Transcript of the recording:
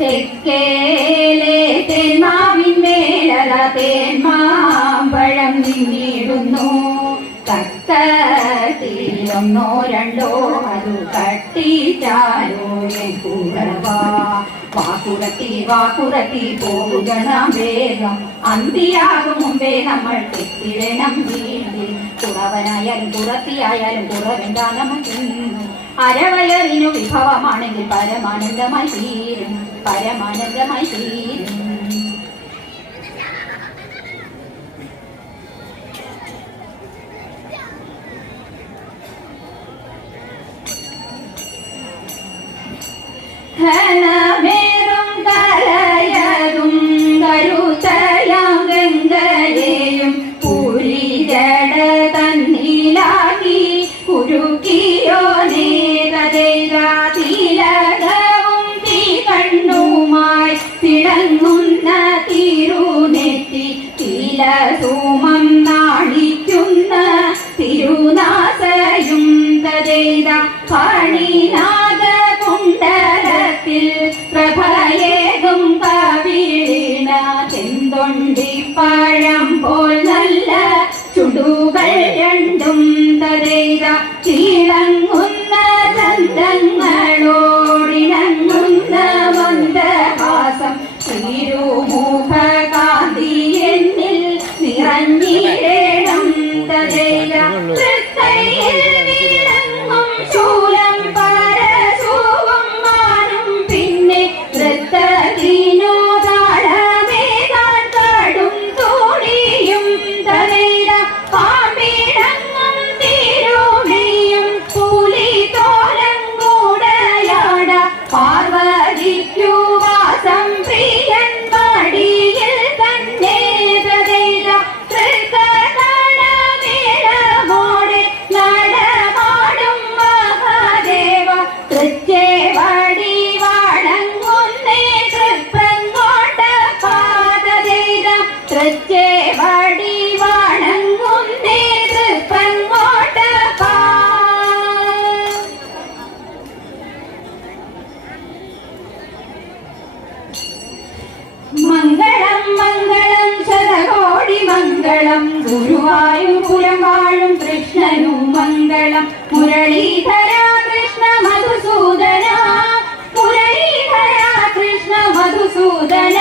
തെക്കേലെ തേന്മാവിൻ മേലത തേന്മാമ്പഴം നിന്നിടുന്നു. കക്കത്തിലൊന്നോ രണ്ടോ അത് കട്ടിച്ചാലോ എൻ കൂടവാ. വാക്കുറത്തി വാക്കുറത്തി പോവുക നാം വേഗം, അന്തിയാകും മുമ്പേ നമ്മൾ എത്തിടണം വീട്ടിൽ. കുറവനായാലും കുറത്തിയായാലും കുറവെന്താ നമുക്കിന്നു. അരവയറിനു വിഭവമാണെങ്കിൽ പരമാനന്ദമായി തീരും, പരമാനന്ദമായി തീരും. ഘനമേറും കലയതും കരുത്തയാം ഗംഗയെയും പൂരി ജട തന്നിലാക്കി കുരുക്കിയോ നേതീലകവും തീ കണ്ണുമായി തിളങ്ങുന്ന തിരുനെറ്റി തിലസൂമം നാണിക്കുന്ന തിരുനാസയും തദൈത പണിനാഥ കുണ്ടലത്തിൽ പ്രഭയേകും കവിളിന ചെന്തൊണ്ടിപ്പഴം പോൽ നല്ല ചുടുകൾ രണ്ടും തദൈത തിളങ്ങുന്ന ചന്തങ്ങളോടിണങ്ങുന്ന മന്ദഹാസം തിരുമുഖകാന്തി എന്നിൽ നിറഞ്ഞിടേണം തദൈത തൃക്കൈയിൽ വിളങ്ങും ശൂലം പരശുവും മാനും പിന്നെ വൃത്തത്തിനോ താളമേതാൻ കടും തോണിയും തദൈത പാമ്പിടങ്ങും തിരുമേയും പുലിത്തോലങ്ങൂടയാട പാർവതിക്കു വാസം പ്രിയൻ മടിയിൽ തന്നെ തദൈത തൃക്കടമേളമോടെ നടമാടും മഹാദേവ തൃച്ചേവടി വണങ്ങുന്നേ തൃപ്രങ്ങോട്ട പാതദൈത തൃച്ചേവടി വണങ്ങുന്നേ തൃപ്രങ്ങോട്ട പാ. മംഗളം മംഗളം ശതകോടി മംഗളം ഗുരുവായൂർപുരം വാഴും കൃഷ്ണനു മംഗളം. മുരളീധര കൃഷ്ണ മധുസൂദന, മുരളീധര കൃഷ്ണ മധുസൂദന.